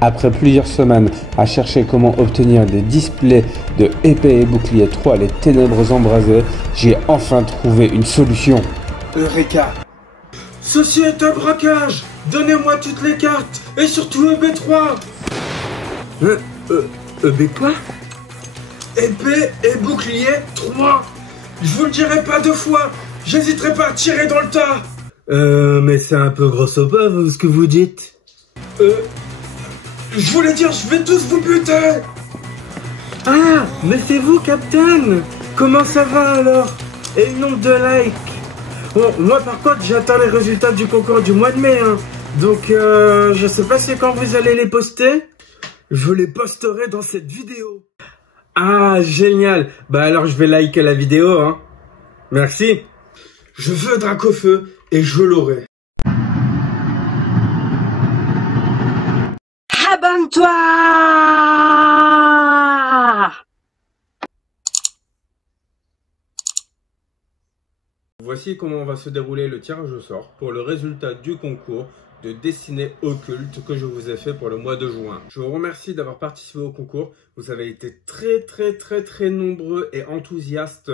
Après plusieurs semaines à chercher comment obtenir des displays de épée et bouclier 3 les ténèbres embrasées, j'ai enfin trouvé une solution. Eureka! Ceci est un braquage! Donnez-moi toutes les cartes et surtout EB3! EB quoi? Épée et bouclier 3! Je vous le dirai pas 2 fois! J'hésiterai pas à tirer dans le tas! Mais c'est un peu grosso pas, vous, ce que vous dites? Je voulais dire, je vais tous vous buter! Ah, mais c'est vous, Captain! Comment ça va alors? Et le nombre de likes? Bon, moi par contre, j'attends les résultats du concours du mois de mai, hein. Donc, je sais pas c'est quand vous allez les poster. Je les posterai dans cette vidéo. Ah, génial! Bah alors, je vais liker la vidéo, hein. Merci. Je veux Dracofeu et je l'aurai. Abonne-toi! Voici comment va se dérouler le tirage au sort pour le résultat du concours de dessinée occulte que je vous ai fait pour le mois de juin. Je vous remercie d'avoir participé au concours. Vous avez été très nombreux et enthousiastes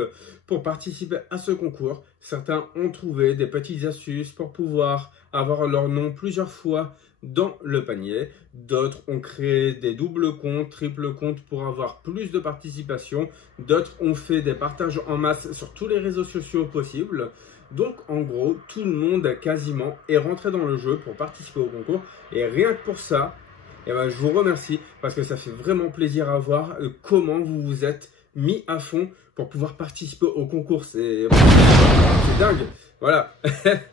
pour participer à ce concours. Certains ont trouvé des petites astuces pour pouvoir avoir leur nom plusieurs fois dans le panier. D'autres ont créé des doubles comptes, triples comptes pour avoir plus de participation. D'autres ont fait des partages en masse sur tous les réseaux sociaux possibles. Donc en gros, tout le monde quasiment est rentré dans le jeu pour participer au concours. Et rien que pour ça, eh ben, je vous remercie parce que ça fait vraiment plaisir à voir comment vous vous êtes mis à fond pour pouvoir participer au concours. C'est dingue. Voilà.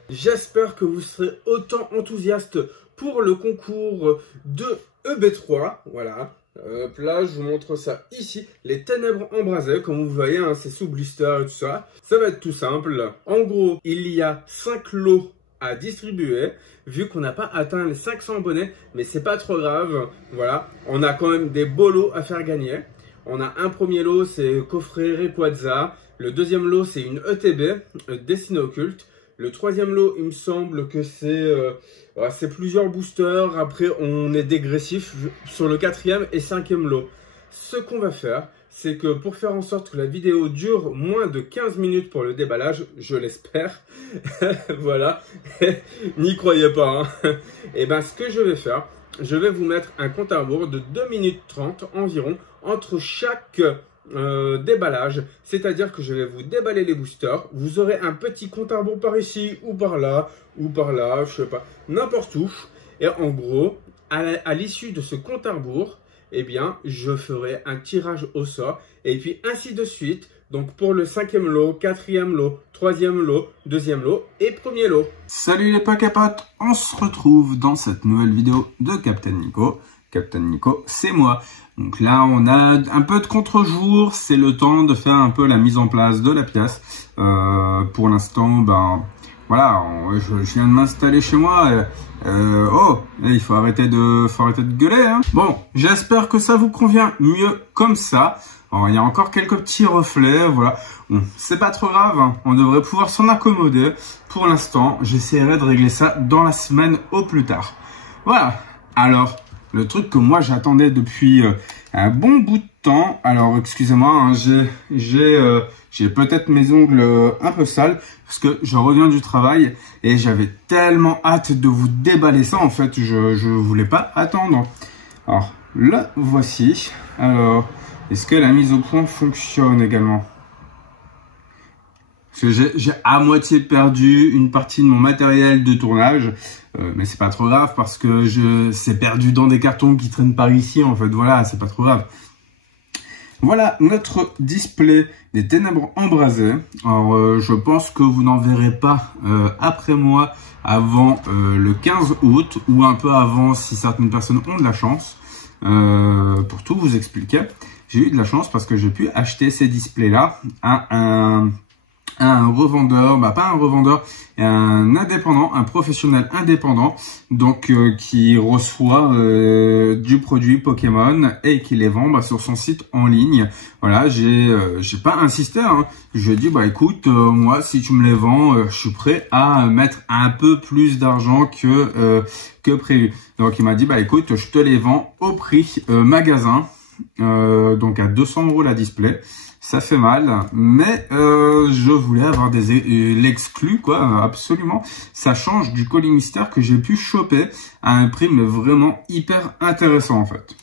J'espère que vous serez autant enthousiaste pour le concours de EB3. Voilà. Là, je vous montre ça ici. Les ténèbres embrasées, comme vous voyez, hein, c'est sous blister et tout ça. Ça va être tout simple. En gros, il y a 5 lots à distribuer. Vu qu'on n'a pas atteint les 500 abonnés, mais c'est pas trop grave. Voilà. On a quand même des beaux lots à faire gagner. On a un premier lot, c'est coffret Rayquaza. Le deuxième lot, c'est une ETB, dessinée occulte. Le troisième lot, il me semble que c'est plusieurs boosters. Après, on est dégressif sur le quatrième et cinquième lot. Ce qu'on va faire, c'est que pour faire en sorte que la vidéo dure moins de 15 minutes pour le déballage, je l'espère, voilà, n'y croyez pas, hein. Et ben, ce que je vais faire, je vais vous mettre un compte à rebours de 2 minutes 30 environ entre chaque déballage, c'est-à-dire que je vais vous déballer les boosters, vous aurez un petit compte à rebours par ici ou par là, je sais pas, n'importe où, et en gros, à l'issue de ce compte à rebours, eh bien, je ferai un tirage au sort, et puis ainsi de suite, donc pour le 5e lot, 4e lot, 3e lot, 2e lot et 1er lot. Salut les Poképotes, on se retrouve dans cette nouvelle vidéo de Captain Nico. Captain Nico, c'est moi. Donc là, on a un peu de contre-jour, c'est le temps de faire un peu la mise en place de la pièce. Pour l'instant, ben voilà, je viens de m'installer chez moi. Oh, il faut arrêter de gueuler, hein. Bon, j'espère que ça vous convient mieux comme ça. Alors, il y a encore quelques petits reflets, voilà. Bon, c'est pas trop grave, hein. On devrait pouvoir s'en accommoder. Pour l'instant, j'essaierai de régler ça dans la semaine au plus tard. Voilà. Alors, le truc que moi j'attendais depuis un bon bout de temps. Alors, excusez-moi, hein, j'ai peut-être mes ongles un peu sales parce que je reviens du travail et j'avais tellement hâte de vous déballer ça. En fait, je voulais pas attendre. Alors, là, voici. Alors, est-ce que la mise au point fonctionne également? Parce que j'ai à moitié perdu une partie de mon matériel de tournage. Mais c'est pas trop grave parce que c'est perdu dans des cartons qui traînent par ici. En fait, voilà, c'est pas trop grave. Voilà notre display des ténèbres embrasées. Alors, je pense que vous n'en verrez pas après moi avant le 15 août ou un peu avant si certaines personnes ont de la chance. Pour tout vous expliquer, j'ai eu de la chance parce que j'ai pu acheter ces displays-là à un un revendeur, pas un revendeur, un indépendant, un professionnel indépendant, donc qui reçoit du produit Pokémon et qui les vend sur son site en ligne. Voilà, j'ai pas insisté, hein. Je dis écoute, moi si tu me les vends, je suis prêt à mettre un peu plus d'argent que prévu. Donc il m'a dit écoute, je te les vends au prix magasin, donc à 200 € la display. Ça fait mal, mais je voulais avoir l'exclu, quoi, absolument. Ça change du colis mystère que j'ai pu choper à un prix mais vraiment hyper intéressant en fait.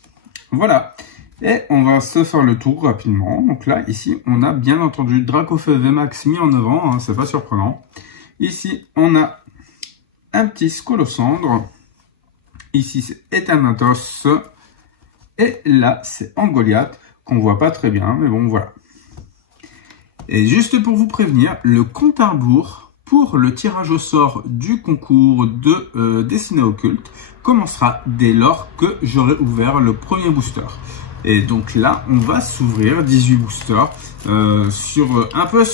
Voilà, et on va se faire le tour rapidement. Donc là, ici, on a bien entendu Dracofeu VMAX mis en avant, hein, c'est pas surprenant. Ici, on a un petit Scolosandre. Ici, c'est Eternatus. Et là, c'est Angoliath, qu'on voit pas très bien, mais bon, voilà. Et juste pour vous prévenir, le compte à rebours pour le tirage au sort du concours de Dessiné Occulte commencera dès lors que j'aurai ouvert le premier booster. Et donc là, on va s'ouvrir 18 boosters un peu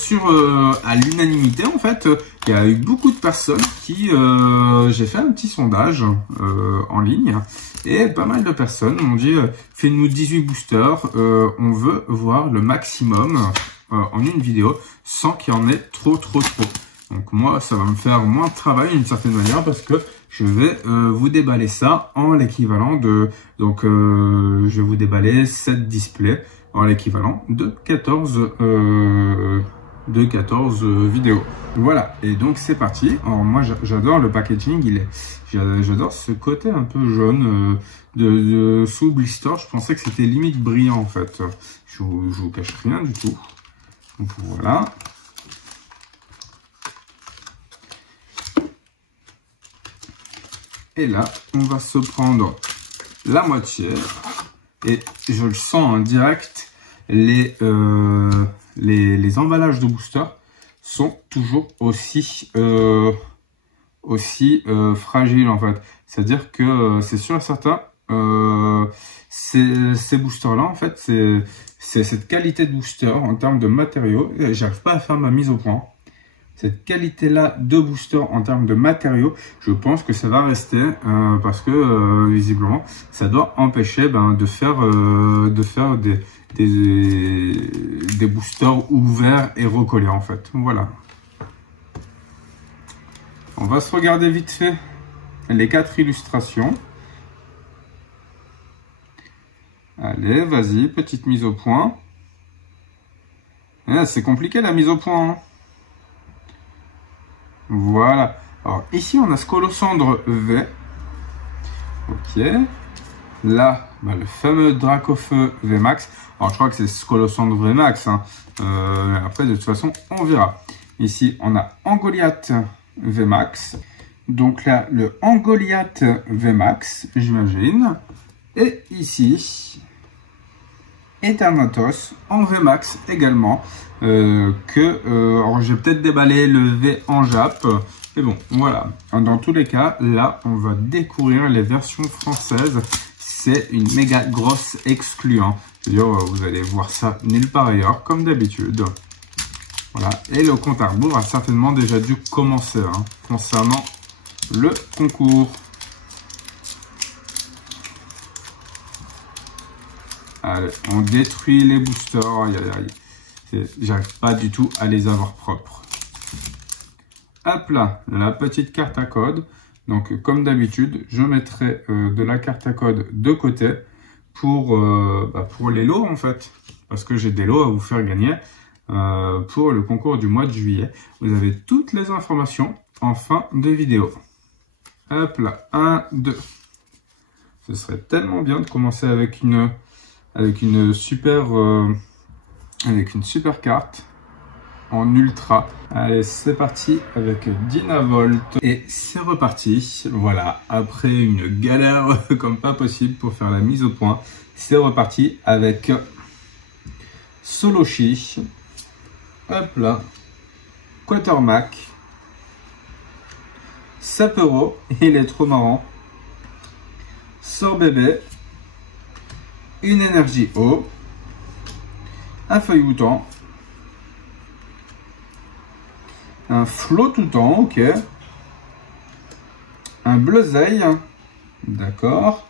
à l'unanimité en fait. Il y a eu beaucoup de personnes qui... j'ai fait un petit sondage en ligne et pas mal de personnes m'ont dit fais-nous 18 boosters, on veut voir le maximum en une vidéo sans qu'il y en ait trop. Donc moi, ça va me faire moins de travail d'une certaine manière parce que je vais vous déballer ça en l'équivalent de... Donc je vais vous déballer 7 displays en l'équivalent de 14 vidéos. Voilà, et donc c'est parti. Alors moi j'adore le packaging, j'adore ce côté un peu jaune sous blister. Je pensais que c'était limite brillant en fait. Je vous cache rien du tout. Donc voilà. Et là, on va se prendre la moitié. Et je le sens en direct, les emballages de booster sont toujours aussi fragiles en fait. C'est-à-dire que c'est sûr et certain, ces boosters-là, en fait, c'est cette qualité de booster en termes de matériaux. J'arrive pas à faire ma mise au point. Cette qualité-là de booster en termes de matériaux, je pense que ça va rester parce que visiblement, ça doit empêcher de faire des boosters ouverts et recollés en fait. Voilà. On va se regarder vite fait les 4 illustrations. Allez, vas-y, petite mise au point. C'est compliqué la mise au point, hein. Voilà. Alors ici on a Scolosandre V. Ok. Là, le fameux Dracofeu VMAX. Alors je crois que c'est Scolosandre VMAX. Hein. Après de toute façon on verra. Ici on a Angoliath VMAX. Donc là le Angoliath VMAX, j'imagine. Et ici Eternatus en VMAX également. Alors j'ai peut-être déballé le V en Jap, mais bon, voilà. Dans tous les cas, là, on va découvrir les versions françaises. C'est une méga grosse exclue. Hein. C'est-à-dire, vous allez voir ça nulle part ailleurs, comme d'habitude. Voilà. Et le compte à rebours a certainement déjà dû commencer concernant le concours. Allez, on détruit les boosters. Aïe, aïe, aïe. J'arrive pas du tout à les avoir propres. Hop là, la petite carte à code. Donc comme d'habitude, je mettrai de la carte à code de côté pour les lots en fait. Parce que j'ai des lots à vous faire gagner pour le concours du mois de juillet. Vous avez toutes les informations en fin de vidéo. Hop là, 1, 2. Ce serait tellement bien de commencer avec une super carte en ultra. Allez, c'est parti avec Dynavolt. Et c'est reparti. Voilà, après une galère comme pas possible pour faire la mise au point, c'est reparti avec Solochi. Hop là. Quatermack. Sapero, il est trop marrant. Sorbébé. Une énergie eau. Un feuille-bouton, Un flot tout temps, ok. Un bleuseille, d'accord.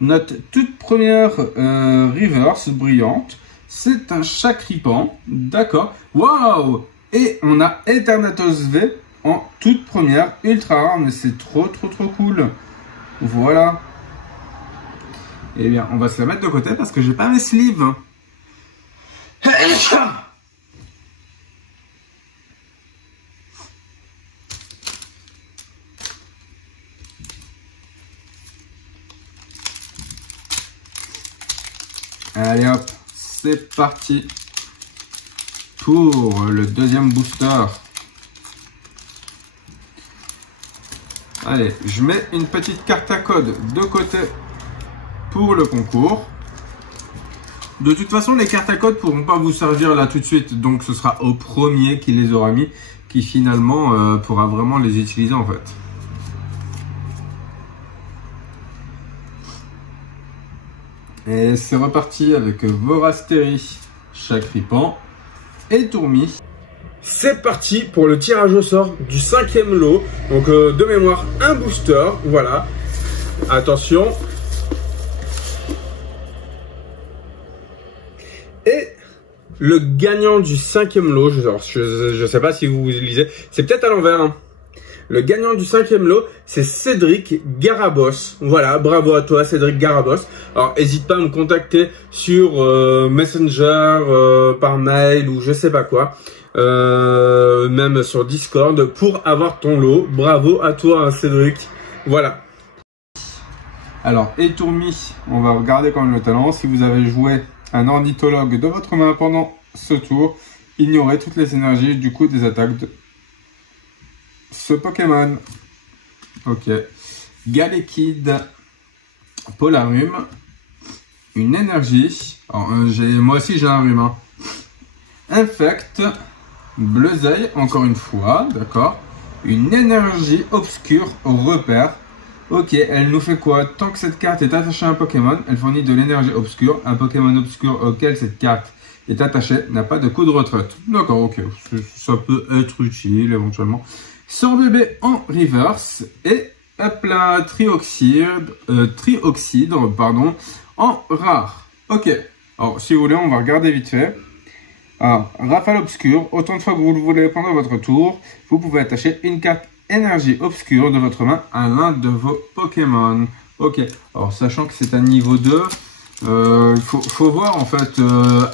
Notre toute première reverse brillante, c'est un chacripan, d'accord. Waouh! Et on a Eternatus V en toute première, ultra rare, mais c'est trop cool. Voilà. Eh bien, on va se la mettre de côté parce que j'ai pas mes sleeves. Allez hop, c'est parti pour le deuxième booster. Allez, je mets une petite carte à code de côté pour le concours. De toute façon, les cartes à code ne pourront pas vous servir là tout de suite. Donc, ce sera au premier qui les aura mis qui finalement pourra vraiment les utiliser en fait. Et c'est reparti avec Vorasteri, Chacripan et Tourmi. C'est parti pour le tirage au sort du 5e lot. Donc de mémoire, un booster. Voilà. Attention. Et le gagnant du 5e lot, je sais pas si vous lisez, c'est peut-être à l'envers. Hein. Le gagnant du 5e lot, c'est Cédric Garabos. Voilà, bravo à toi Cédric Garabos. Alors, n'hésite pas à me contacter sur Messenger, par mail ou je sais pas quoi. Même sur Discord pour avoir ton lot. Bravo à toi hein, Cédric. Voilà. Alors, et Tourmi, on va regarder quand même le talent. Si vous avez joué un ornithologue de votre main pendant ce tour, ignorez toutes les énergies du coup des attaques de ce Pokémon. Ok. Galekid, Polarum, une énergie. Alors, moi aussi j'ai un rhume. Hein. Infect, Bleuseille, encore une fois, d'accord. Une énergie obscure au repère. Ok, elle nous fait quoi? Tant que cette carte est attachée à un Pokémon, elle fournit de l'énergie obscure. Un Pokémon obscur auquel cette carte est attachée n'a pas de coup de retraite. D'accord, ok. Ça peut être utile éventuellement. Sort bébé en reverse et hop là, trioxydre, pardon, en rare. Ok, alors si vous voulez, on va regarder vite fait. Alors, rafale obscure, autant de fois que vous le voulez pendant votre tour, vous pouvez attacher une carte énergie obscure de votre main à l'un de vos Pokémon. Ok, alors sachant que c'est un niveau 2, il faut voir en fait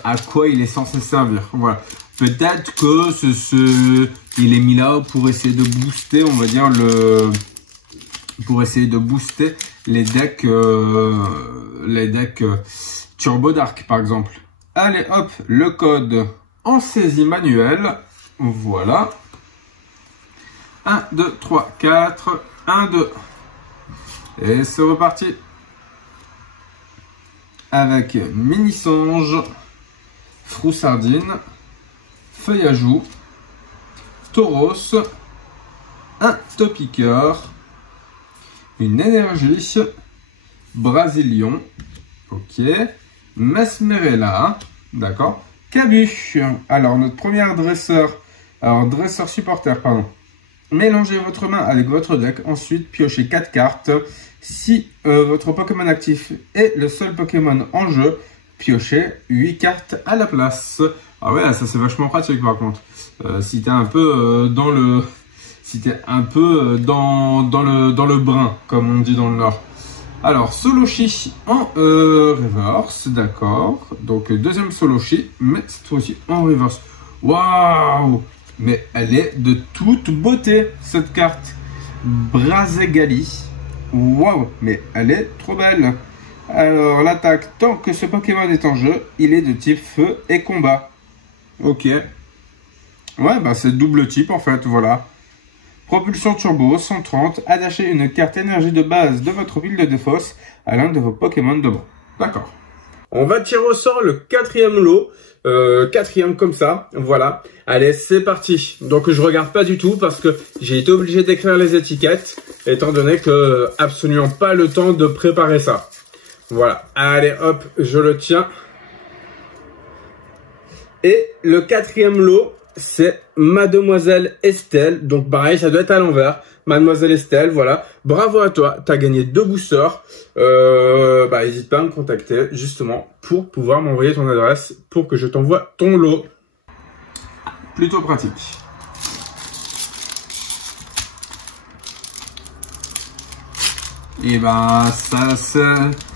à quoi il est censé servir. Voilà. Peut-être que il est mis là pour essayer de booster, on va dire, pour essayer de booster les decks, Turbo Dark par exemple. Allez hop, le code en saisie manuelle. Voilà. 1, 2, 3, 4, 1, 2. Et c'est reparti. Avec Mini-Songe, Froussardine, Feuillajou, Tauros, un Topiqueur, une énergie, Brasilion, ok, Mesmerella, d'accord, Cabu. Alors notre premier dresseur, dresseur supporter, pardon. Mélangez votre main avec votre deck, ensuite piochez 4 cartes. Si votre Pokémon actif est le seul Pokémon en jeu, piochez 8 cartes à la place. Ah ouais, ça c'est vachement pratique par contre. Si t'es un peu dans le brun, comme on dit dans le Nord. Alors, Solochi en reverse, d'accord. Donc, deuxième Solochi, mais cette fois-ci en reverse. Waouh! Mais elle est de toute beauté, cette carte. Brazegali. Waouh! Mais elle est trop belle. Alors, l'attaque, tant que ce Pokémon est en jeu, il est de type feu et combat. Ok. Ouais, bah c'est double type en fait, voilà. Propulsion turbo, 130, attachez une carte énergie de base de votre build de force à l'un de vos Pokémon de banc. D'accord. On va tirer au sort le 4e lot, 4e comme ça, voilà. Allez, c'est parti. Donc je regarde pas du tout parce que j'ai été obligé d'écrire les étiquettes, étant donné que absolument pas le temps de préparer ça. Voilà, allez hop, je le tiens. Et le 4e lot, c'est Mademoiselle Estelle. Donc pareil, ça doit être à l'envers. Mademoiselle Estelle, voilà. Bravo à toi, tu as gagné 2 boosters. N'hésite pas à me contacter justement pour pouvoir m'envoyer ton adresse pour que je t'envoie ton lot. Plutôt pratique. Et ben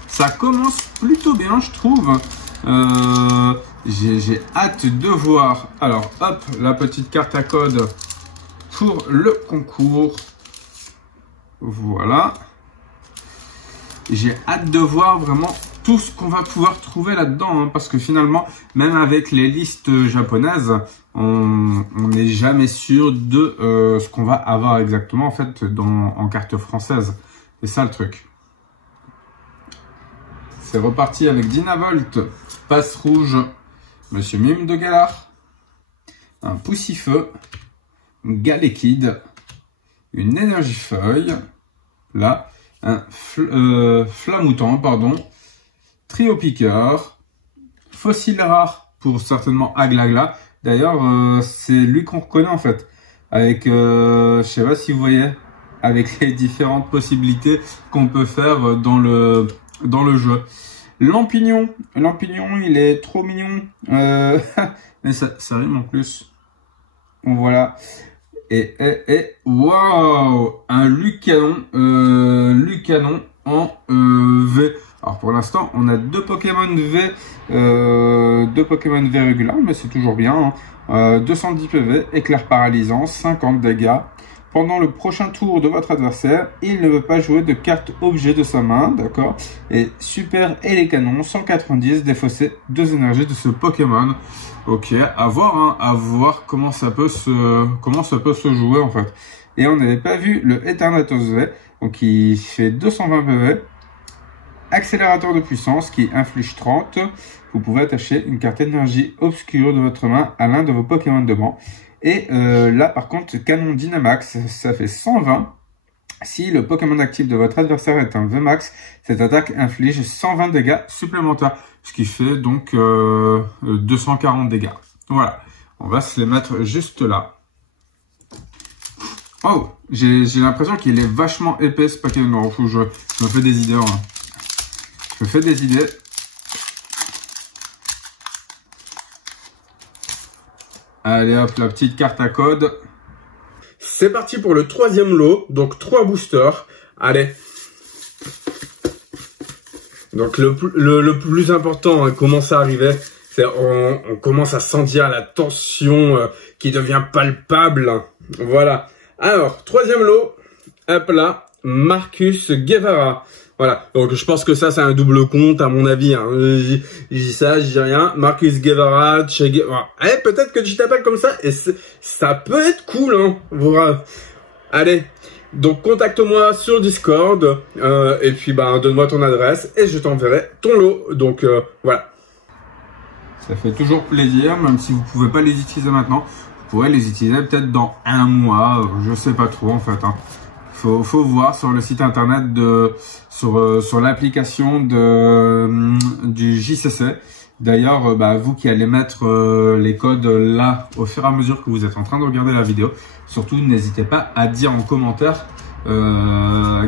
ça commence plutôt bien, je trouve. J'ai hâte de voir. Alors hop, la petite carte à code pour le concours. Voilà. J'ai hâte de voir vraiment tout ce qu'on va pouvoir trouver là-dedans, hein, parce que finalement, même avec les listes japonaises, on n'est jamais sûr de ce qu'on va avoir exactement en fait en carte française. C'est ça le truc. C'est reparti avec Dynavolt, Passe Rouge, Monsieur Mime de Galar, un Poussifeu, Galekid, une Énergifeuille, là, un Flamoutant, pardon, Trio Piqueur, Fossile Rare pour certainement Aglagla. D'ailleurs, c'est lui qu'on reconnaît en fait, avec, je sais pas si vous voyez, avec les différentes possibilités qu'on peut faire dans le jeu. Lampignon, il est trop mignon, mais ça rime en plus. Voilà. Et waouh, un Lucanon en V. Alors pour l'instant, on a 2 Pokémon V, 2 Pokémon V réguliers, mais c'est toujours bien. Hein. 210 PV, éclair paralysant, 50 dégâts. Pendant le prochain tour de votre adversaire, il ne veut pas jouer de carte objet de sa main, d'accord. Et super et les canons, 190, défausser 2 énergies de ce Pokémon. Ok, à voir, hein, à voir comment ça peut se jouer en fait. Et on n'avait pas vu le Eternatus V, donc il fait 220 PV. Accélérateur de puissance qui inflige 30. Vous pouvez attacher une carte énergie obscure de votre main à l'un de vos Pokémon de banc. Et là, par contre, canon Dynamax, ça fait 120. Si le Pokémon actif de votre adversaire est un VMAX, cette attaque inflige 120 dégâts supplémentaires. Ce qui fait donc 240 dégâts. Voilà, on va se les mettre juste là. Oh, j'ai l'impression qu'il est vachement épais ce Pokémon. Je me fais des idées. Hein. Je me fais des idées. Allez hop, la petite carte à code. C'est parti pour le 3e lot, donc 3 boosters. Allez. Donc le plus important commence à arriver. On commence à sentir la tension qui devient palpable. Voilà. Alors, 3e lot. Hop là. Marcus Guevara. Voilà, donc je pense que ça c'est un double compte à mon avis. Hein. Je dis ça, je dis rien. Marcus Guevara, Che Guevara. Peut-être que tu t'appelles comme ça et ça peut être cool. Hein. Voilà. Allez, donc contacte-moi sur Discord et puis donne-moi ton adresse et je t'enverrai ton lot. Donc voilà. Ça fait toujours plaisir, même si vous pouvez pas les utiliser maintenant. Vous pourrez les utiliser peut-être dans 1 mois. Je sais pas trop en fait. Hein. Faut voir sur le site internet sur l'application du JCC. D'ailleurs, vous qui allez mettre les codes là au fur et à mesure que vous êtes en train de regarder la vidéo, surtout n'hésitez pas à dire en commentaire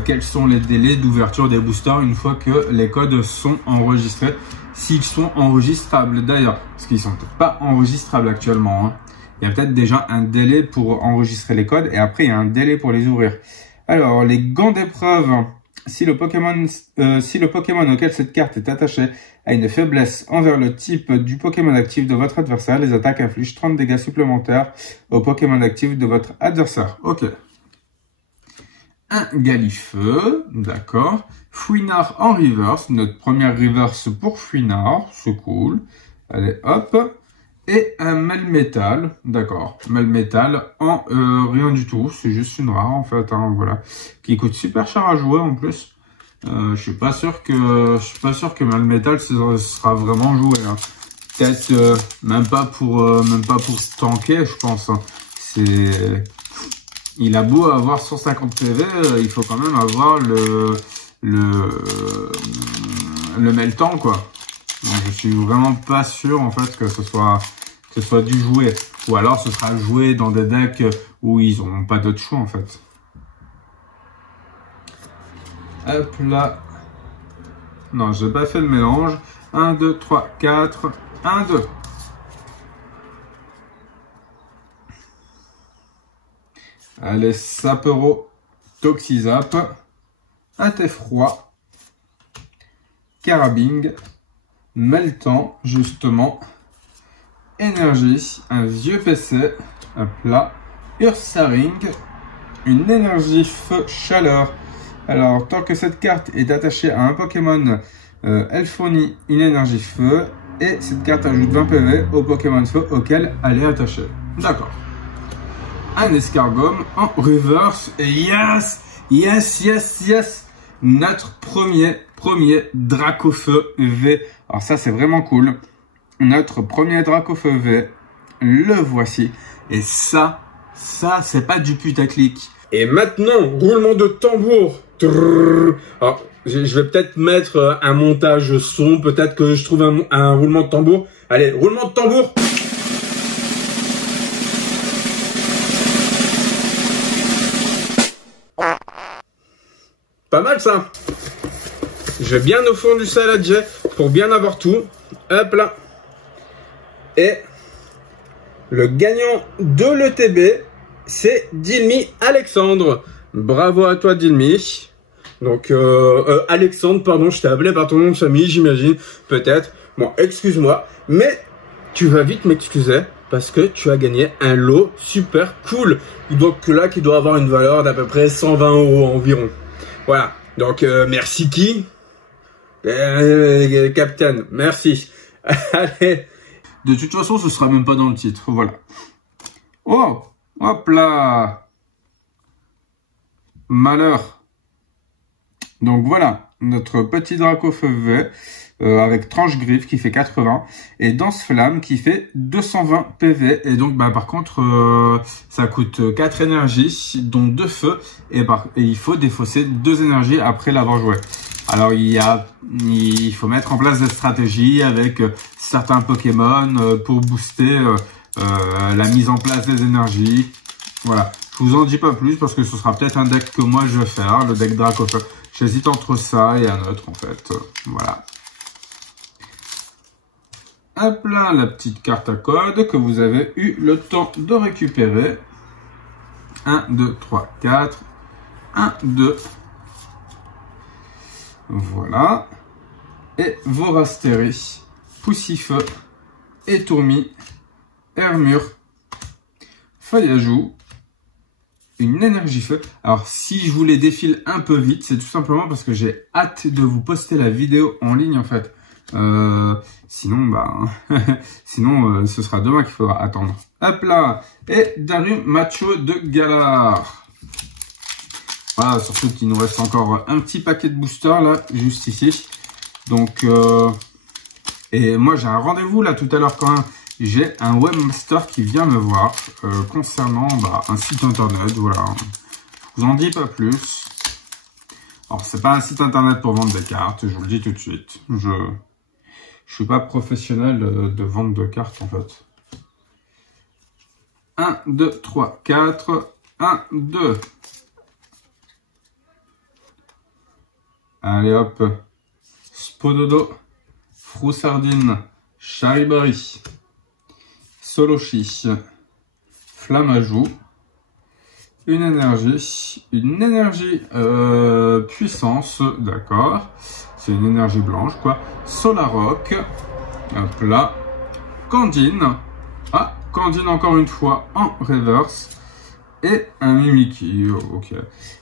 quels sont les délais d'ouverture des boosters une fois que les codes sont enregistrés, s'ils sont enregistrables d'ailleurs, parce qu'ils sont peut-être pas enregistrables actuellement. Hein. Il y a peut-être déjà un délai pour enregistrer les codes et après il y a un délai pour les ouvrir. Alors, les gants d'épreuve, si le Pokémon auquel cette carte est attachée a une faiblesse envers le type du Pokémon actif de votre adversaire, les attaques infligent 30 dégâts supplémentaires au Pokémon actif de votre adversaire. Ok. Un Galifeu, d'accord. Fouinard en reverse, notre première reverse pour Fouinard, c'est cool. Allez, hop. Et un Melmetal, d'accord, Melmetal en rien du tout, c'est juste une rare en fait, hein, voilà, qui coûte super cher à jouer en plus. Je suis pas sûr que Melmetal sera vraiment joué. Hein. Peut-être même pas pour se tanker, je pense. Hein. Il a beau avoir 150 PV, il faut quand même avoir le Meltan quoi. Donc, je suis vraiment pas sûr en fait que ce soit du jouet. Ou alors ce sera joué dans des decks où ils n'ont pas d'autre choix en fait. Hop là. Non, j'ai pas fait le mélange. 1, 2, 3, 4. 1, 2. Allez, Sapero, Toxizap, Atefroi, Carabing, Meltan, justement, Énergie, un vieux PC, hop là, Ursaring, une énergie feu chaleur. Alors, tant que cette carte est attachée à un Pokémon, elle fournit une énergie feu et cette carte ajoute 20 PV au Pokémon feu auquel elle est attachée. D'accord. Un escargome en reverse et yes, yes, yes, yes, notre premier Dracofeu V. Alors ça c'est vraiment cool. Notre premier Dracofeu V, le voici. Et ça c'est pas du putaclic. Et maintenant, roulement de tambour. Alors, je vais peut-être mettre un montage son, peut-être que je trouve un roulement de tambour. Allez, roulement de tambour. Pas mal ça. Je vais bien au fond du saladier pour bien avoir tout. Hop là. Et le gagnant de l'ETB, c'est Dilmi Alexandre. Bravo à toi Dilmi. Donc Alexandre, pardon, je t'ai appelé par ton nom de famille, j'imagine. Peut-être. Bon, excuse-moi. Mais tu vas vite m'excuser parce que tu as gagné un lot super cool. Donc là, qui doit avoir une valeur d'à peu près 120 € environ. Voilà, donc merci qui Captain, merci. Allez. De toute façon, ce sera même pas dans le titre, voilà. Oh, hop là. Malheur. Donc voilà, notre petit Dracofeu V avec tranche griffe qui fait 80 et danse flamme qui fait 220 PV. Et donc bah par contre ça coûte 4 énergies dont 2 feux et il faut défausser 2 énergies après l'avoir joué. Alors il faut mettre en place des stratégies avec certains Pokémon pour booster la mise en place des énergies. Voilà, je vous en dis pas plus parce que ce sera peut-être un deck que moi je vais faire, le deck Dracofeu. J'hésite entre ça et un autre en fait, voilà. Hop là, la petite carte à code que vous avez eu le temps de récupérer. 1, 2, 3, 4. 1, 2. Voilà. Et Vorastéry, Poussifeu, Étourmi, Hermure, Feuillajou, une énergie feu. Alors, si je vous les défile un peu vite, c'est tout simplement parce que j'ai hâte de vous poster la vidéo en ligne en fait. Sinon, bah, sinon, ce sera demain qu'il faudra attendre. Hop là. Et Darum Macho de Galar. Voilà, surtout qu'il nous reste encore un petit paquet de boosters là, juste ici. Donc, et moi j'ai un rendez-vous là tout à l'heure quand même. J'ai un webmaster qui vient me voir concernant un site internet. Voilà, je vous en dis pas plus. Alors, c'est pas un site internet pour vendre des cartes, je vous le dis tout de suite. Je suis pas professionnel de vente de cartes en fait. 1, 2, 3, 4. 1, 2. Allez hop. Spododo. Froussardine. Charibari. Solochi. Flammajou. Une énergie puissance, d'accord. C'est une énergie blanche, quoi. Solaroc. Hop là. Candine. Ah, Candine encore une fois en reverse. Et un Mimikyu, ok.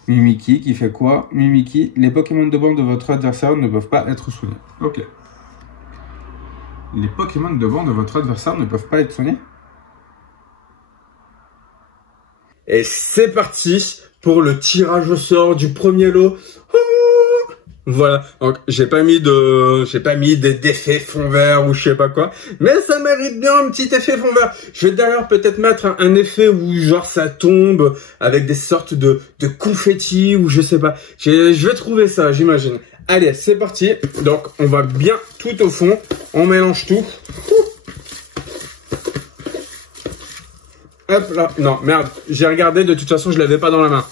Mimikyu qui fait quoi? Mimikyu, les Pokémon de bande de votre adversaire ne peuvent pas être soignés. Ok. Les Pokémon de bande de votre adversaire ne peuvent pas être soignés? Et c'est parti pour le tirage au sort du premier lot. Voilà, donc j'ai pas mis d'effet fond vert ou je sais pas quoi, mais ça mérite bien un petit effet fond vert. Je vais d'ailleurs peut-être mettre un effet où genre ça tombe avec des sortes de confettis ou je sais pas. Je vais trouver ça, j'imagine. Allez, c'est parti. Donc on va bien tout au fond, on mélange tout. Hop là. Non, merde. J'ai regardé, de toute façon, je l'avais pas dans la main.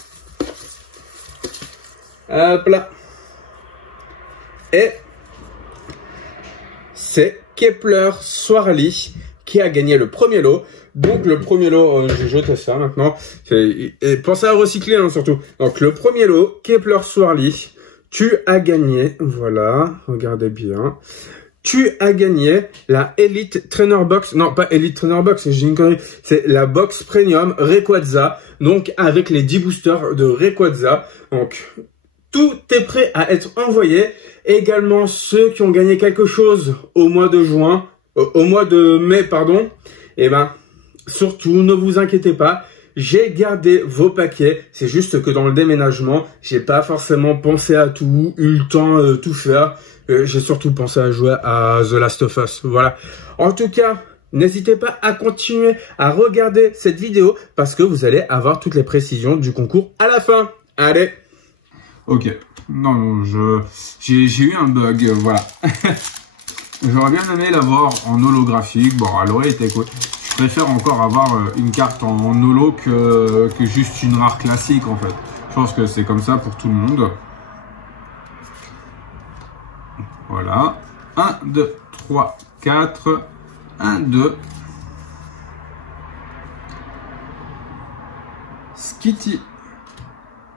Hop là. Et c'est Kepler Swarly qui a gagné le premier lot. Donc le premier lot, j'ai jeté ça maintenant. Et pensez à recycler hein, surtout. Donc le premier lot, Kepler Swarly, tu as gagné. Voilà, regardez bien. Tu as gagné la Elite Trainer Box. Non, pas Elite Trainer Box, j'ai une connerie. C'est la box Premium Rayquaza. Donc avec les 10 boosters de Rayquaza. Donc tout est prêt à être envoyé. Également ceux qui ont gagné quelque chose au mois de juin, au mois de mai, pardon. Eh ben, surtout, ne vous inquiétez pas. J'ai gardé vos paquets. C'est juste que dans le déménagement, j'ai pas forcément pensé à tout, eu le temps de tout faire. J'ai surtout pensé à jouer à The Last of Us. Voilà. En tout cas, n'hésitez pas à continuer à regarder cette vidéo parce que vous allez avoir toutes les précisions du concours à la fin. Allez. Ok. Non, j'ai eu un bug, voilà. J'aurais bien aimé l'avoir en holographique. Bon, elle aurait été cool. Je préfère encore avoir une carte en holo que juste une rare classique, en fait. Je pense que c'est comme ça pour tout le monde. Voilà. 1, 2, 3, 4. 1, 2. Skitty.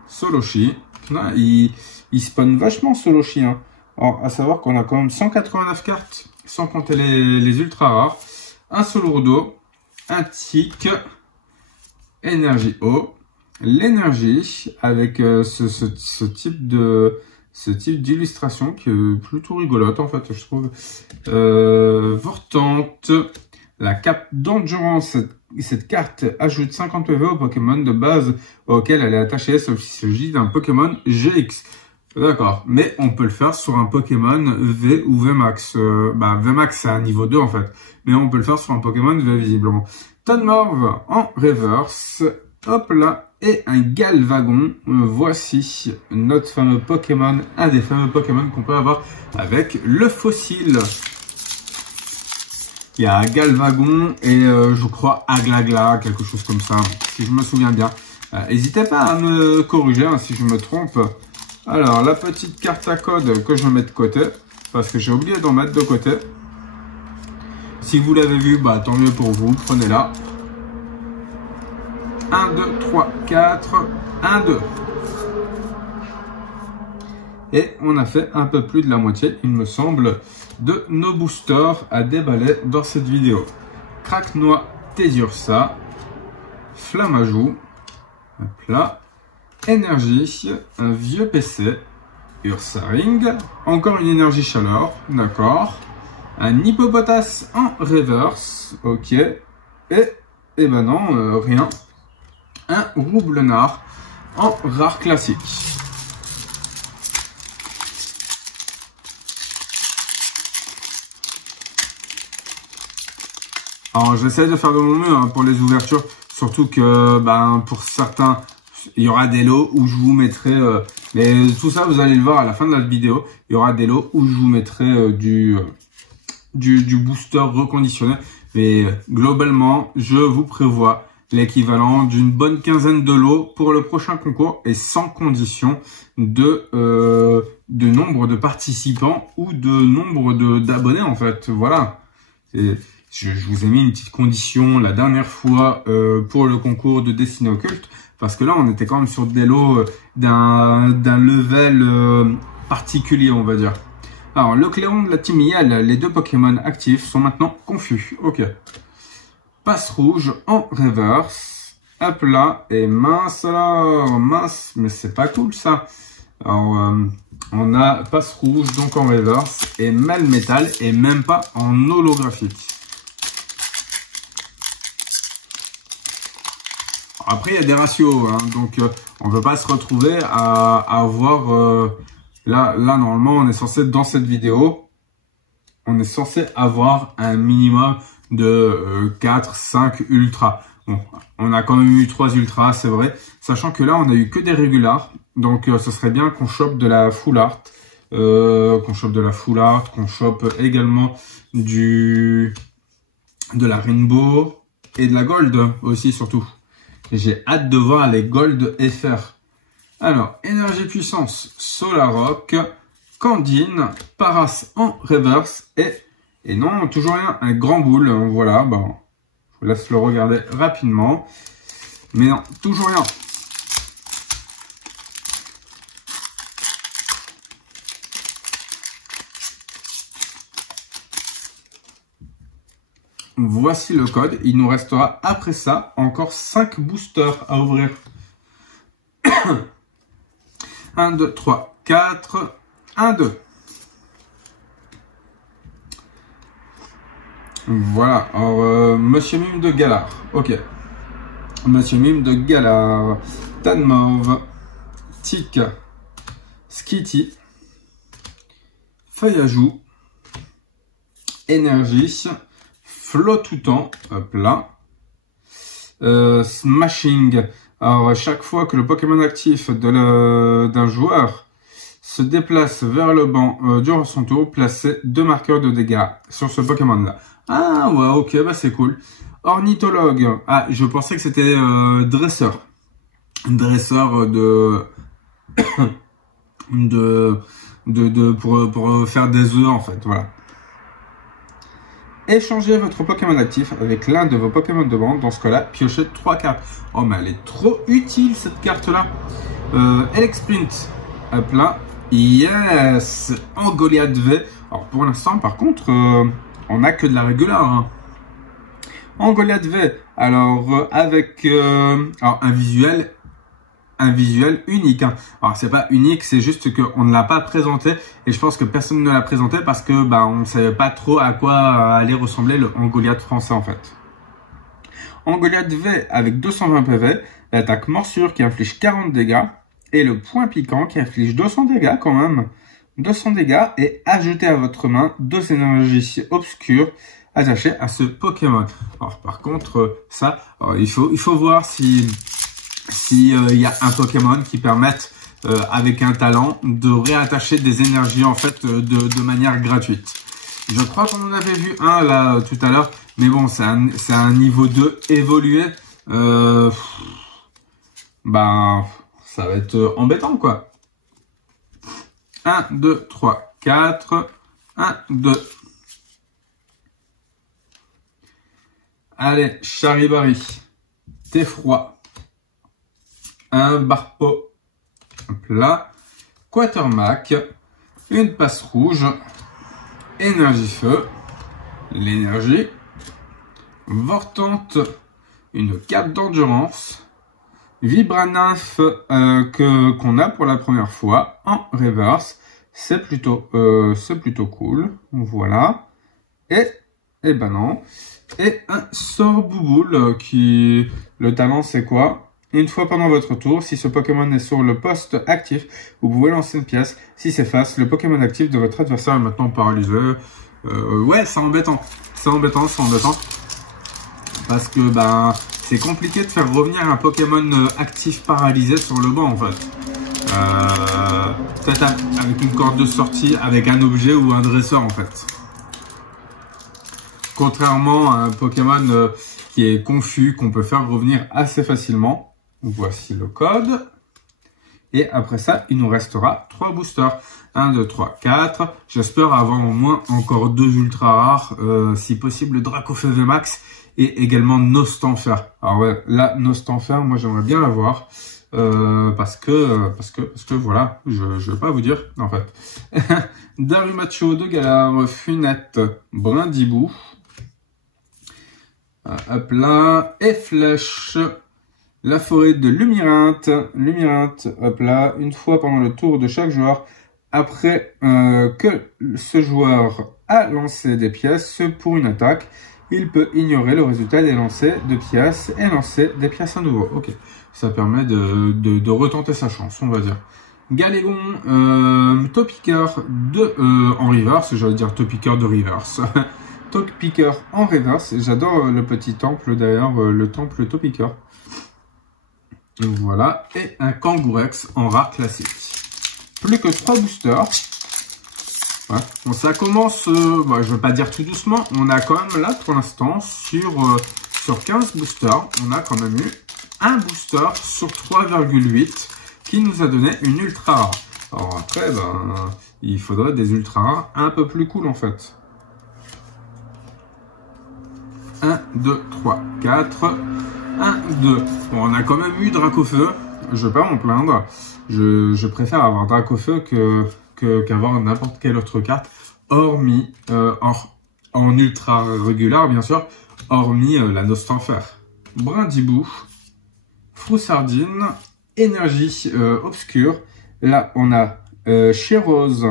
Soloshi. Là, il spawn vachement Soloshi. Hein. Alors, à savoir qu'on a quand même 189 cartes, sans compter les ultra rares. Un Solourdo, un Tic, énergie eau, l'énergie avec ce type d'illustration qui est plutôt rigolote en fait, je trouve. Vortante, la cape d'endurance. Cette carte ajoute 50 PV au Pokémon de base auquel elle est attachée, sauf s'il s'agit d'un Pokémon GX. D'accord, mais on peut le faire sur un Pokémon V ou VMAX. VMAX c'est à niveau 2 en fait, mais on peut le faire sur un Pokémon V visiblement. Tonmorve en reverse, hop là, et un Galvagon. Voici notre fameux Pokémon, un des fameux Pokémon qu'on peut avoir avec le fossile. Il y a Galvagon et je crois Aglagla, quelque chose comme ça, si je me souviens bien. N'hésitez pas à me corriger hein, si je me trompe. Alors, la petite carte à code que je mets de côté, parce que j'ai oublié d'en mettre de côté. Si vous l'avez vu, bah tant mieux pour vous, prenez-la. 1, 2, 3, 4, 1, 2. Et on a fait un peu plus de la moitié, il me semble, de nos boosters à déballer dans cette vidéo. Craquenois Teddiursa, Flammajou, hop là. Énergie, un vieux PC, Ursaring, encore une énergie chaleur, d'accord, un Hippopotas en reverse, ok, et ben non, rien, un Roublenard en rare classique. Alors j'essaie de faire de mon mieux hein, pour les ouvertures, surtout que pour certains... Il y aura des lots où je vous mettrai, mais tout ça vous allez le voir à la fin de la vidéo, il y aura des lots où je vous mettrai du booster reconditionné. Mais globalement, je vous prévois l'équivalent d'une bonne quinzaine de lots pour le prochain concours et sans condition de nombre de participants ou de nombre d'abonnés en fait. Voilà. Je vous ai mis une petite condition la dernière fois pour le concours de Destinée Occulte. Parce que là, on était quand même sur des lots d'un level particulier, on va dire. Alors, le Clairon de la Team Yell, les deux Pokémon actifs sont maintenant confus. Ok. Passe rouge en reverse. Hop là. Et mince alors. Mince. Mais c'est pas cool ça. Alors, on a passe rouge donc en reverse. Et Melmetal et même pas en holographique. Après, il y a des ratios, hein, donc on ne peut pas se retrouver à avoir... là, normalement, on est censé, dans cette vidéo, on est censé avoir un minimum de 4, 5 ultras. Bon, on a quand même eu 3 ultras, c'est vrai. Sachant que là, on a eu que des régulars. Donc, ce serait bien qu'on chope de la full art. Qu'on chope également de la rainbow. et de la gold aussi surtout. J'ai hâte de voir les gold FR. Alors, énergie puissance, Solarock, Candine, Paras en reverse et non, toujours rien, un grand boule. Voilà, bon, je vous laisse le regarder rapidement. Mais non, toujours rien. Voici le code. Il nous restera après ça encore 5 boosters à ouvrir. 1, 2, 3, 4, 1, 2. Voilà. Alors, Monsieur Mime de Galar. Ok. Monsieur Mime de Galar. Tanmove. Tic. Skitty. Feuillajou. Énergie. Flot tout temps, hop là. Smashing. Alors, chaque fois que le Pokémon actif d'un joueur se déplace vers le banc durant son tour, placez 2 marqueurs de dégâts sur ce Pokémon-là. Ah ouais, ok, bah c'est cool. Ornithologue. Ah, je pensais que c'était dresseur. Dresseur pour faire des œufs en fait, voilà. Échangez votre Pokémon actif avec l'un de vos Pokémon de bande. Dans ce cas-là, piochez 3 cartes. Oh, mais elle est trop utile, cette carte-là. Elexprint. Hop là. Yes. En Goliath V. Alors, pour l'instant, par contre, on n'a que de la régulière. Hein. En Goliath V. Alors, avec alors, un visuel unique. Hein. Alors c'est pas unique, c'est juste qu'on ne l'a pas présenté et je pense que personne ne l'a présenté parce que on ne savait pas trop à quoi allait ressembler le Goliath français en fait. En Goliath V avec 220 PV, l'attaque morsure qui inflige 40 dégâts et le point piquant qui inflige 200 dégâts quand même. 200 dégâts et ajoutez à votre main 2 énergies obscures attachées à ce Pokémon. Alors par contre ça, il faut voir si y a un Pokémon qui permette avec un talent de réattacher des énergies en fait de manière gratuite. Je crois qu'on en avait vu un là tout à l'heure, mais bon c'est un niveau 2 évolué. Ça va être embêtant quoi. 1, 2, 3, 4, 1, 2. Allez, Charibari, t'es froid. Un Barpo, hop là, Quatermack, une passe rouge, énergie feu, l'énergie, Vortante, une cape d'endurance, Vibranaf qu'on a pour la première fois en reverse, c'est plutôt cool, voilà, et ben non, et un Sorbouboule qui, le talent c'est quoi? Une fois pendant votre tour, si ce Pokémon est sur le poste actif, vous pouvez lancer une pièce. Si c'est face, le Pokémon actif de votre adversaire est maintenant paralysé. Ouais, c'est embêtant. C'est embêtant. Parce que c'est compliqué de faire revenir un Pokémon actif paralysé sur le banc en fait. Peut-être avec une corde de sortie, avec un objet ou un dresseur en fait. Contrairement à un Pokémon qui est confus, qu'on peut faire revenir assez facilement. Voici le code. Et après ça, il nous restera 3 boosters. 1, 2, 3, 4. J'espère avoir au moins encore 2 ultra rares. Si possible, Dracofeu VMAX et également Nostanfer. Alors ouais, là, Nostanfer, moi j'aimerais bien l'avoir. Parce que voilà, je vais pas vous dire en fait. Darumacho de Galar, Funette, Brindibou. Hop là, et Flèche. La forêt de Lumirinthe, hop là, une fois pendant le tour de chaque joueur, après que ce joueur a lancé des pièces pour une attaque, il peut ignorer le résultat des lancers de pièces et lancer des pièces à nouveau. Ok, ça permet de retenter sa chance, on va dire. Galégon, Topiqueur en reverse, j'allais dire Topiqueur de reverse. Topiqueur en reverse, j'adore le petit temple d'ailleurs, le temple Topiqueur. Voilà, et un Kangourex en rare classique. Plus que 3 boosters. Ouais. Bon, ça commence, je ne veux pas dire tout doucement, on a quand même là pour l'instant sur sur 15 boosters, on a quand même eu un booster sur 3,8 qui nous a donné une ultra rare. Alors après, ben, il faudrait des ultra rares un peu plus cool en fait. 1, 2, 3, 4, 1, 2. Bon, on a quand même eu Dracofeu, je vais pas m'en plaindre. Je préfère avoir Dracofeu qu'avoir n'importe quelle autre carte, hormis, en ultra régulière bien sûr, hormis la Nostenfer. Brindibou, Froussardine, Énergie Obscure. Là, on a Chérose,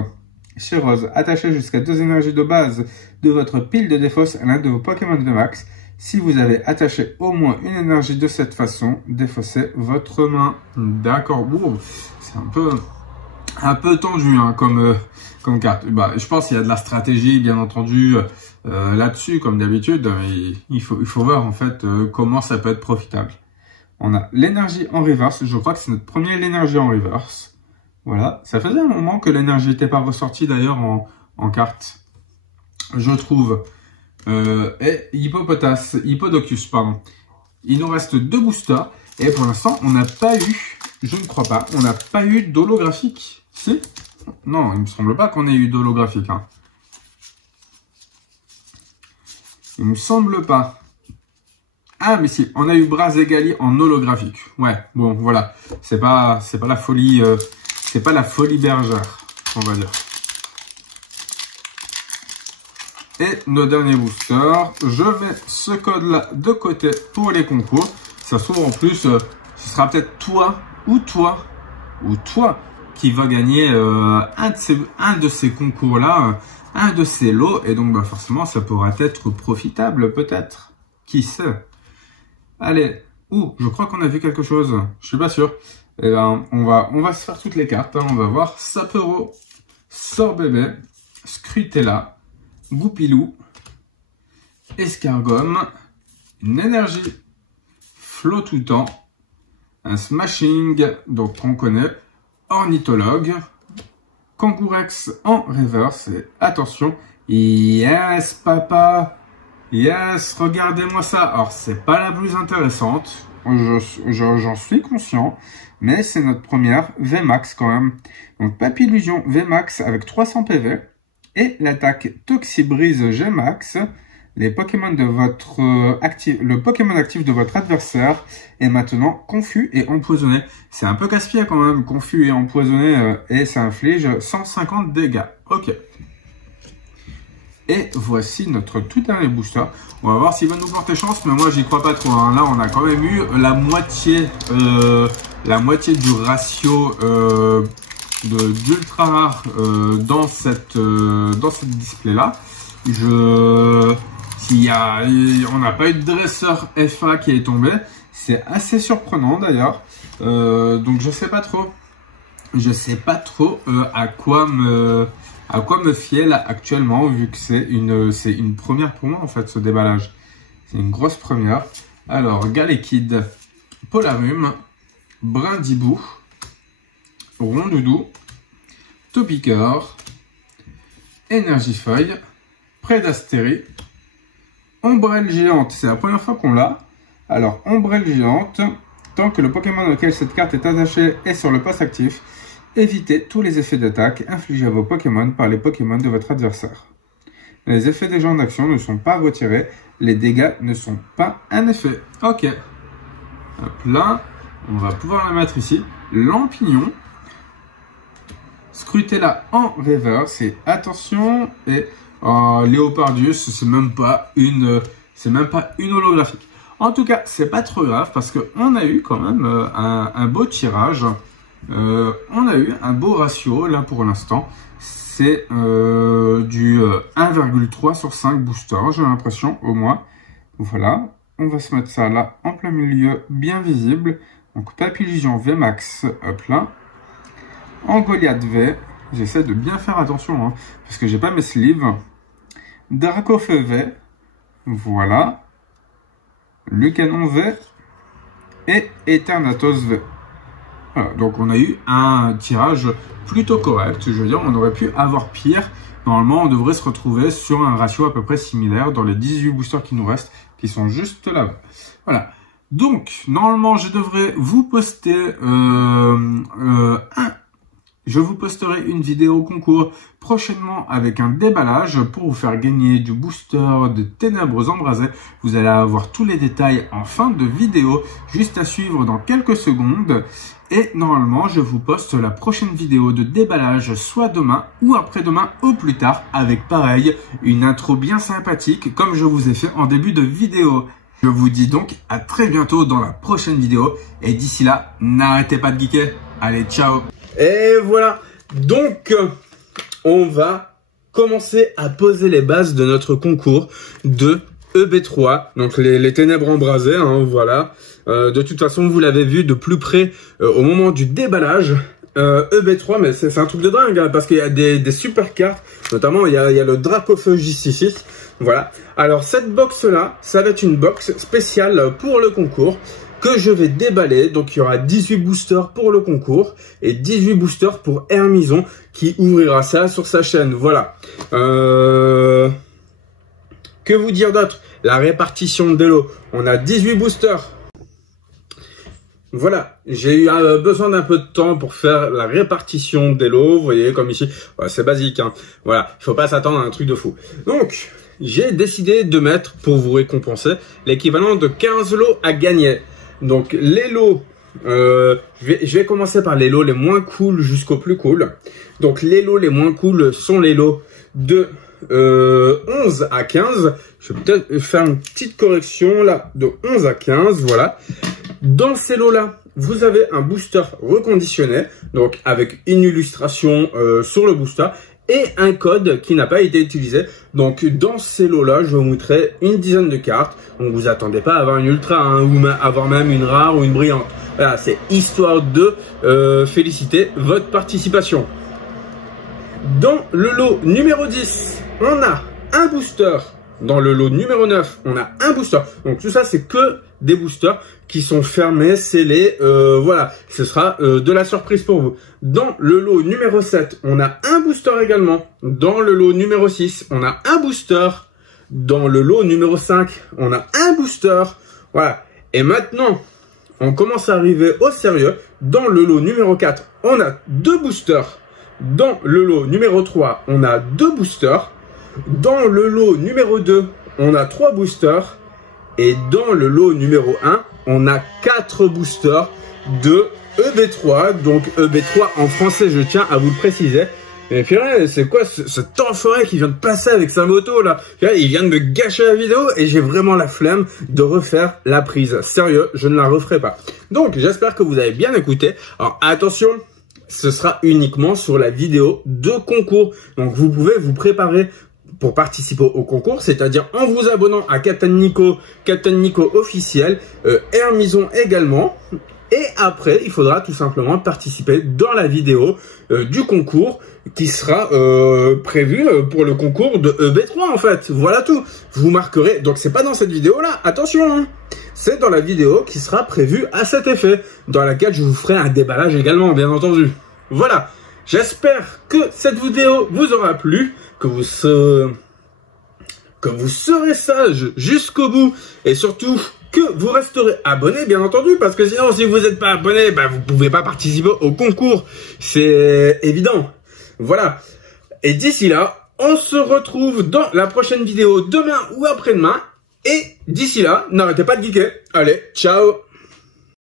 attachez jusqu'à 2 énergies de base de votre pile de défausse à l'un de vos Pokémon de max. Si vous avez attaché au moins une énergie de cette façon, défaussez votre main. D'accord, bon, c'est un peu tendu hein, comme carte. Bah, je pense qu'il y a de la stratégie, bien entendu, là-dessus, comme d'habitude. Il faut voir en fait comment ça peut être profitable. On a l'énergie en reverse. Je crois que c'est notre premier l'énergie en reverse. Voilà, ça faisait un moment que l'énergie n'était pas ressortie d'ailleurs en carte, je trouve. Et Hippodocus, pardon. Il nous reste 2 boosters. Et pour l'instant, on n'a pas eu, je ne crois pas, on n'a pas eu d'holographique. Si? Non, il me semble pas qu'on ait eu d'holographique. Hein. Il me semble pas. Ah, mais si, on a eu Brazegali en holographique. Ouais, bon, voilà. C'est pas la folie, c'est pas la folie bergère, on va dire. Et nos derniers boosters, je mets ce code-là de côté pour les concours. Ça se trouve en plus, ce sera peut-être toi qui va gagner un de ces concours-là, un de ces lots. Et donc, bah, forcément, ça pourra être profitable, peut-être. Qui sait? Allez, je crois qu'on a vu quelque chose. Je suis pas sûr. Et ben, on va se faire toutes les cartes. Hein. On va voir Sapero, Sorbébé, Scrutella, Goupilou, Escargomme, une énergie Flottoutant, un Smashing, donc on connaît, Ornithologue, Kangourex en reverse, et attention, yes papa, yes, regardez-moi ça. Alors c'est pas la plus intéressante, j'en suis conscient, mais c'est notre première VMAX quand même. Donc Papillusion VMAX avec 300 PV. Et l'attaque Toxibrise Gmax, les Pokémon de votre le Pokémon actif de votre adversaire est maintenant confus et empoisonné. C'est un peu casse-pied quand même, confus et empoisonné, et ça inflige 150 dégâts. Ok. Et voici notre tout dernier booster. On va voir s'il va nous porter chance, mais moi j'y crois pas trop. Hein. Là, on a quand même eu la moitié du ratio d'ultra rare dans cette display là. On n'a pas eu de dresseur FA qui est tombé, c'est assez surprenant d'ailleurs. Donc je sais pas trop à quoi me fier là actuellement, vu que c'est une première pour moi en fait, ce déballage. C'est une grosse première. Alors Galekid, Polarum, Brindibou, Rondoudou, Topiqueur, Énergifeuille, Prédastérie, Ombrelle Géante. C'est la première fois qu'on l'a. Alors, Ombrelle Géante, tant que le Pokémon auquel cette carte est attachée est sur le poste actif, évitez tous les effets d'attaque infligés à vos Pokémon par les Pokémon de votre adversaire. Les effets des gens d'action ne sont pas retirés, les dégâts ne sont pas un effet. Ok. Hop là, on va pouvoir la mettre ici. Lampignon, Scrutella en reverse, et attention, et Léopardius, c'est même pas une holographique. En tout cas, c'est pas trop grave parce que on a eu quand même un beau tirage. On a eu un beau ratio là pour l'instant. C'est du 1,3 sur 5 boosters, j'ai l'impression au moins. Voilà, on va se mettre ça là en plein milieu, bien visible. Donc Papillusion VMAX, hop là. En Goliath V, j'essaie de bien faire attention, hein, parce que j'ai pas mes sleeves. Dracofeu V, voilà. Lucanon V et Eternatus V. Voilà, donc on a eu un tirage plutôt correct. Je veux dire, on aurait pu avoir pire. Normalement, on devrait se retrouver sur un ratio à peu près similaire dans les 18 boosters qui nous restent, qui sont juste là-bas. Voilà. Donc, normalement, je devrais vous poster je vous posterai une vidéo concours prochainement avec un déballage pour vous faire gagner du booster de Ténèbres Embrasées. Vous allez avoir tous les détails en fin de vidéo, juste à suivre dans quelques secondes. Et normalement, je vous poste la prochaine vidéo de déballage soit demain ou après-demain au plus tard avec pareil, une intro bien sympathique comme je vous ai fait en début de vidéo. Je vous dis donc à très bientôt dans la prochaine vidéo et d'ici là, n'arrêtez pas de geeker. Allez, ciao! Et voilà, donc on va commencer à poser les bases de notre concours de EB3, donc les ténèbres embrasées, hein, voilà. De toute façon, vous l'avez vu de plus près au moment du déballage. EB3, mais c'est un truc de dingue, hein, parce qu'il y a des super cartes, notamment il y a le Dracofeu J6, voilà. Alors cette box-là, ça va être une box spéciale pour le concours, que je vais déballer. Donc il y aura 18 boosters pour le concours et 18 boosters pour Hermison qui ouvrira ça sur sa chaîne. Voilà. Que vous dire d'autre? La répartition de lots. On a 18 boosters. Voilà, j'ai eu besoin d'un peu de temps pour faire la répartition des lots. Vous voyez, comme ici, ouais, c'est basique, hein. Voilà, il faut pas s'attendre à un truc de fou. Donc, j'ai décidé de mettre, pour vous récompenser, l'équivalent de 15 lots à gagner. Donc les lots, je vais commencer par les lots les moins cool jusqu'au plus cool. Donc les lots les moins cool sont les lots de 11 à 15. Je vais peut-être faire une petite correction là, de 11 à 15, voilà. Dans ces lots-là, vous avez un booster reconditionné, donc avec une illustration sur le booster et un code qui n'a pas été utilisé. Donc dans ces lots-là, je vous montrerai une dizaine de cartes. Donc vous attendez pas à avoir une ultra, hein, ou avoir même une rare ou une brillante. Voilà, c'est histoire de féliciter votre participation. Dans le lot numéro 10, on a un booster. Dans le lot numéro 9, on a un booster. Donc tout ça, c'est que des boosters qui sont fermés, scellés. Voilà, ce sera de la surprise pour vous. Dans le lot numéro 7, on a un booster également. Dans le lot numéro 6, on a un booster. Dans le lot numéro 5, on a un booster. Voilà. Et maintenant, on commence à arriver au sérieux. Dans le lot numéro 4, on a 2 boosters. Dans le lot numéro 3, on a 2 boosters. Dans le lot numéro 2, on a 3 boosters. Et dans le lot numéro 1, on a 4 boosters de EB3. Donc EB3 en français, je tiens à vous le préciser. Et puis c'est quoi cet enfoiré qui vient de passer avec sa moto là? Il vient de me gâcher la vidéo et j'ai vraiment la flemme de refaire la prise. Sérieux, je ne la referai pas. Donc j'espère que vous avez bien écouté. Alors attention, ce sera uniquement sur la vidéo de concours. Donc vous pouvez vous préparer pour participer au concours, c'est-à-dire en vous abonnant à Captain Nico officiel, Hermison également. Et après, il faudra tout simplement participer dans la vidéo du concours qui sera prévu pour le concours de EB3 en fait. Voilà tout. Vous marquerez. Donc c'est pas dans cette vidéo-là. Attention, hein. C'est dans la vidéo qui sera prévue à cet effet, dans laquelle je vous ferai un déballage également, bien entendu. Voilà. J'espère que cette vidéo vous aura plu, que vous serez sage jusqu'au bout et surtout que vous resterez abonné, bien entendu, parce que sinon, si vous n'êtes pas abonné, bah, vous pouvez pas participer au concours. C'est évident. Voilà. Et d'ici là, on se retrouve dans la prochaine vidéo demain ou après-demain. Et d'ici là, n'arrêtez pas de geeker. Allez, ciao!